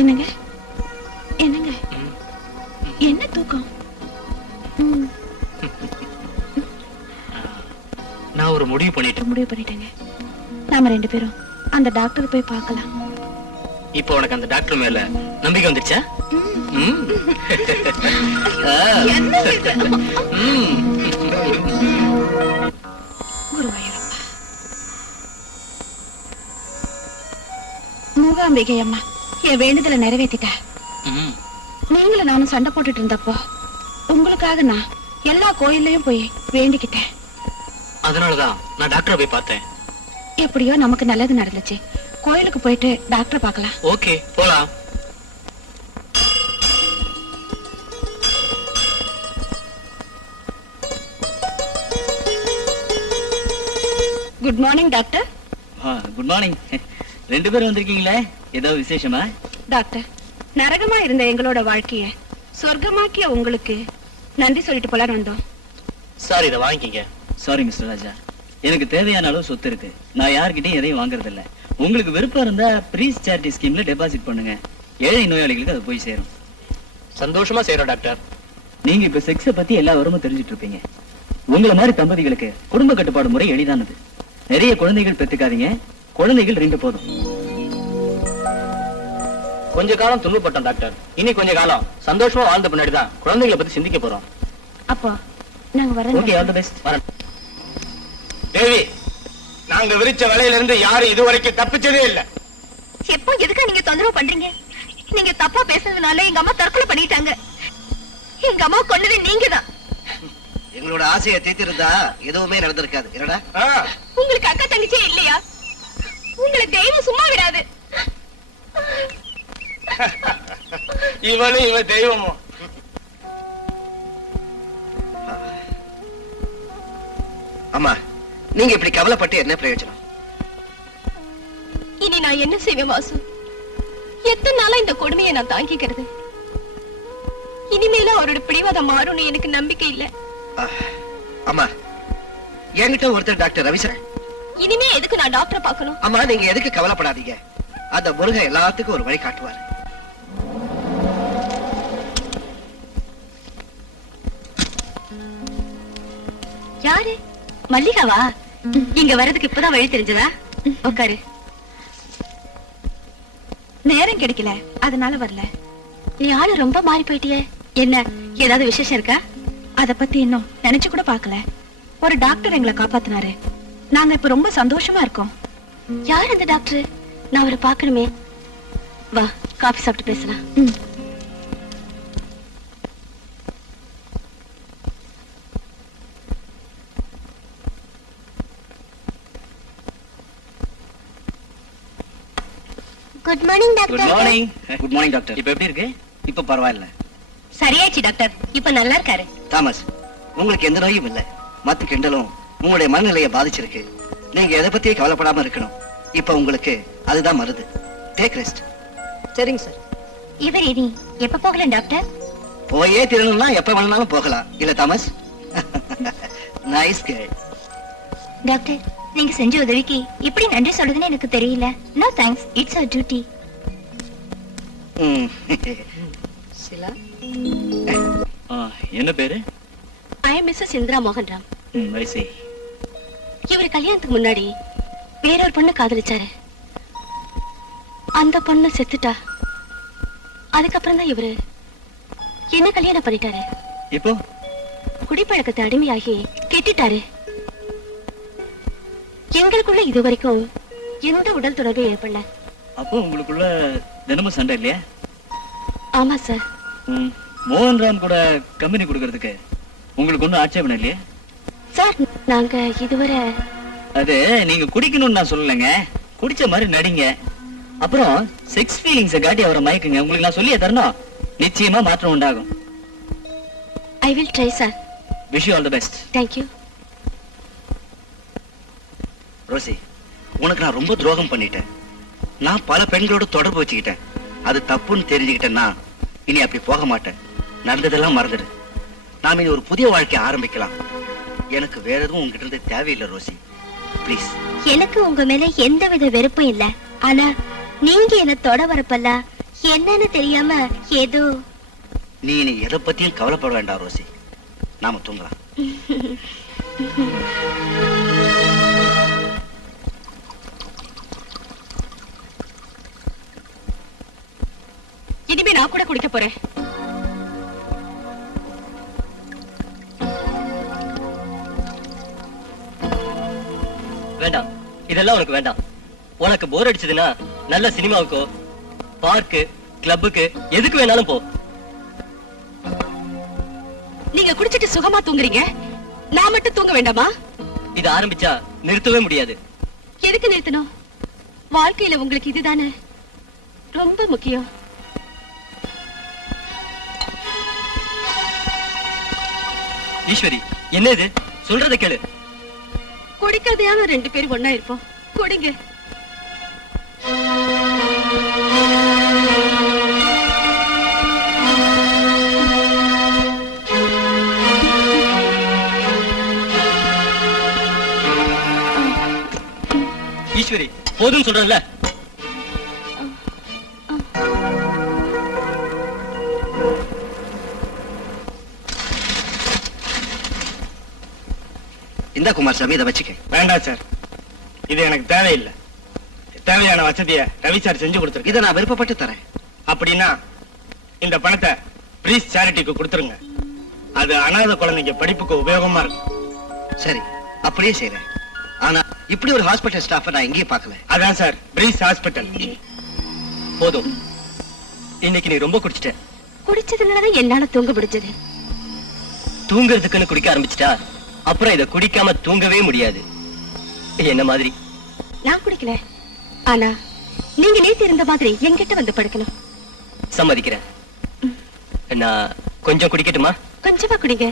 என்னங்க என்னங்க என்ன தூக்கம்? நான் ஒரு முடிவு பண்ணிட்டேங்க. நாம 2 பேரும் அந்த டாக்டர் போய் பார்க்கலாம். இப்போ உனக்கு அந்த டாக்டர் மேல நம்பிக்கை வந்துருச்சா? குருவாயூரப்பா, மூகாம்பிகை அம்மா என் வேண்டுதலை நிறைவேற்றிட்டா. நீங்களும் நானும் சண்டை போட்டுட்டு இருந்தப்போ உங்களுக்காக நான் எல்லா கோயில்லையும் போய் வேண்டிக்கிட்டேன். அதனாலதான் நான் டாக்டரை போய் பார்த்தேன். எப்படியோ நமக்கு நல்லது நடந்துச்சு. கோயிலுக்கு போயிட்டு டாக்டர் பார்க்கலாம். ஓகே, போலாம். Good morning doctor. Good morning. 2 பேரும் வந்திருக்கீங்களே, ஏதாவது விசேஷமா? டாக்டர், நரகமா இருந்த எங்களோட வாழ்க்கைய சொர்க்கமாக்கிய உங்களுக்கு நன்றி சொல்லிட்டு போல வந்தோம். சார், இதை வாங்கிக்கங்க. சாரி மிஸ்டர் ராஜா, எனக்கு தேவையான அளவு சொத்து இருக்கு. நான் யார்கிட்டயும் எதையும் வாங்குறது இல்ல. உங்களுக்கு விருப்பம் இருந்தா பிரீஸ் சேரிட்டி ஸ்கீம்ல டெபாசிட் பண்ணுங்க. ஏழை நோயாளிகளுக்கு அது போய் சேரும். சந்தோஷமா செய்யறோம் டாக்டர். நீங்க இப்ப செக்ஸ பத்தி எல்லா விவரமும் தெரிஞ்சிட்டு இருப்பீங்க. உங்களை மாதிரி தம்பதிகளுக்கு குடும்ப கட்டுப்பாடு முறை எளிதானது. நிறைய குழந்தைகள் பெற்றுக்காதீங்க. குழந்தைகள் 2 போதும். கொஞ்ச காலம் துன்பப்பட்டோம் டாக்டர். இனி கொஞ்ச காலம் சந்தோஷமா வாழ்ந்த பின்னாடிதான் குழந்தைகளை பத்தி சிந்திக்க போறோம். அப்போ நாங்க வரோம். Okay, all the best. வரேன். தேவி, நாங்க விரிச்ச வலையில இருந்து யாரும் இதுவரைக்கும் தப்பிச்சதே இல்ல. எப்போ எதுக்கு நீங்க தொந்தரவு பண்றீங்க? நீங்க தப்பா பேசுறதுனால எங்க அம்மா தற்கொலை பண்ணிட்டாங்க. எங்க அம்மா கொன்னது நீங்கதான். எங்களோட ஆசையை தீர்த்திருந்தா எதுவுமே நடந்திருக்காது. என்னடா, உங்களுக்கு அக்கா தங்கச்சியே இல்லையா? உங்களை தெய்வம் சும்மா விடாது. இவளும் இவ தெய்வமும். அம்மா, நீங்க இப்படி கவலைப்பட்டு என்ன பிரயோஜனம்? இனி நான் என்ன செய்வேன் வாசு? எத்தனை நாளா இந்த கொடுமையை நான் தாங்கிக்கிறது? இனிமேல அவரோட பிடிவாதம் மாறும்னு எனக்கு நம்பிக்கை இல்ல. அம்மா, என்கிட்ட ஒருத்தர் டாக்டர் ரவி சார். இனிமே எதுக்கு நான் டாக்டரை பார்க்கணும்? அம்மா, நீங்க எதுக்கு கவலைப்படாதீங்க. அந்த முருகன் எல்லாத்துக்கும் ஒரு வழி காட்டுவார். யாரு? மல்லிகாவா? இங்க வர்றதுக்கு இப்பதான் வழி தெரிஞ்சதா? உட்காரு. நேரம் கிடைக்கல, அதனால வரல. நீ ஆளு ரொம்ப மாறி போயிட்டியே. என்ன, ஏதாவது விசேஷம் இருக்கா? அத பத்தி இன்னும் நினைச்சு கூட பாக்கல. ஒரு டாக்டர் எங்களை காப்பாத்தினாரு. நாங்க இப்ப ரொம்ப சந்தோஷமா இருக்கோம். யார் அந்த டாக்டர்? நான் அவரை பாக்கணுமே. வா, காபி சாப்பிட்டு பேசலாம். Good morning doctor. Good morning. Good morning doctor. இப்ப எப்படி இருக்கு? இப்ப பரவாயில்ல. சரியாச்சு டாக்டர், இப்ப நல்லா இருக்காரு. தாமஸ், உங்களுக்கு எந்த நோயும் இல்ல. மத்த கிண்டலும் உங்களுடைய மனநிலையை பாதிச்சிருக்கு. நீங்க எதை பத்தியே கவலைப்படாம இருக்கணும். இப்ப உங்களுக்கு அதுதான் மருது. Take rest. சரிங்க சார். இவர் இனி எப்ப போகலாம் டாக்டர்? போயே திரணும்னா எப்ப வேணாலும் போகலாம். இல்ல தாமஸ்? Nice girl. டாக்டர், நீங்க செஞ்ச உதவிக்கு இப்படி நன்றி சொல்றதுன்னு எனக்கு தெரியல. No thanks, it's our duty. சிலா. என்ன பேரு? I am Mrs. Indira Mohanram. வயசே. இவர் கல்யாணத்துக்கு முன்னாடி வேறொரு பொண்ணு காதலிச்சாரு. அந்த பொண்ணு செத்துட்டா. அதுக்கப்புறம் தான் இவரு என்ன கல்யாணம் பண்ணிட்டாரு. இப்போ குடிப்பழக்கத்தை அடிமையாகி கெட்டிட்டாரு. எங்களுக்குள்ள இதுவரைக்கும் எந்த உடல் தொடர்பு ஏற்படல. அப்போ உங்களுக்குள்ள தினமும் சண்டை இல்லையா? ஆமா சார். மோகன்ராம் கூட கம்பெனி கொடுக்கறதுக்கு உங்களுக்கு ஒன்றும் ஆட்சேபணம் இல்லையா? சார், நாங்க இதுவரை அது நீங்க குடிக்கணும்னு நான் சொல்லலைங்க. குடிச்ச மாதிரி நடிங்க. அப்புறம் செக்ஸ் ஃபீலிங்ஸை காட்டி அவரை மயக்குங்க. உங்களுக்கு நான் சொல்லியே தரணும். நிச்சயமா மாற்றம் உண்டாகும். I will try sir. Wish you all the best. Thank you. Rosie, உனக்கு நான் ரொம்ப துரோகம் பண்ணிட்டேன். நான் பல பெண்களோட தொடர்பு வச்சுக்கிட்டேன். அது தப்புன்னு தெரிஞ்சுக்கிட்டேன்னா இனி அப்படி போக மாட்டேன். நடந்ததெல்லாம் மறந்துடு. நாம் இனி ஒரு புதிய வாழ்க்கையை ஆரம்பிக்கலாம். எனக்கு வேற எதுவும் உங்ககிட்ட இருந்து தேவையில்லை ரோசி. ப்ளீஸ். எனக்கு உங்க மேல எந்தவித வெறுப்பும் இல்ல. ஆனா நீங்க என்ன தொட வரப்பெல்லாம் என்னன்னு தெரியாம ஏதோ. நீ இனி எதை பத்தியும் கவலைப்பட வேண்டாம் ரோசி, நாம தூங்கலாம். இனிமே நான் கூட குடிக்க போறேன். வேண்டாம், இதெல்லாம் உனக்கு வேண்டாம். உனக்கு போர் அடிச்சதுன்னா நல்ல சினிமாவுக்கோ பார்க்கு கிளப்புக்கு எதுக்கு வேணாலும் போ. நீங்க குடிச்சிட்டு சுகமா தூங்குறீங்க, நான் மட்டும் தூங்க வேண்டாமா? இது ஆரம்பிச்சா நிறுத்தவே முடியாது. எதுக்கு நிறுத்தணும்? வாழ்க்கையில உங்களுக்கு இதுதானே ரொம்ப முக்கியம். ஈஸ்வரி, என்ன இது? சொல்றத கேளு. குடிக்கிறதையான 2 பேரும் ஒண்ணா இருப்போம். குடிங்க. ஈஸ்வரி, போதும் சொல்றேன்ல. இந்த குமாரசாமி இதை வச்சுக்க. வேண்டாம் சார், இது எனக்கு தேவையில்லை. தேவையான வசதியை ரவி சார் செஞ்சு கொடுத்துருக்கு. இதை நான் விருப்பப்பட்டு தரேன். அப்படின்னா இந்த பணத்தை பிரீஸ் சேரிட்டிக்கு கொடுத்துருங்க. அது அனாதை குழந்தைங்க படிப்புக்கு உபயோகமா இருக்கும். சரி, அப்படியே செய்றேன். ஆனா இப்படி ஒரு ஹாஸ்பிட்டல் ஸ்டாஃபை நான் எங்கேயும் பார்க்கல. அதான் சார் பிரீஸ் ஹாஸ்பிட்டல். போதும், இன்னைக்கு நீ ரொம்ப குடிச்சிட்ட. குடிச்சதுனாலதான் என்னால தூங்க முடிஞ்சது. தூங்குறதுக்குன்னு குடிக்க ஆரம்பிச்சிட்டா அப்புறம் இத குடிக்காம தூங்கவே முடியாது. என்ன மாதிரி நான் குடிக்கல, ஆனா நீங்க நேத்து இருந்த மாதிரி என்கிட்ட வந்து படுக்கணும். சம்மதிக்கிறேன். நான் கொஞ்சம் குடிக்கட்டுமா? கொஞ்சமா குடிங்க.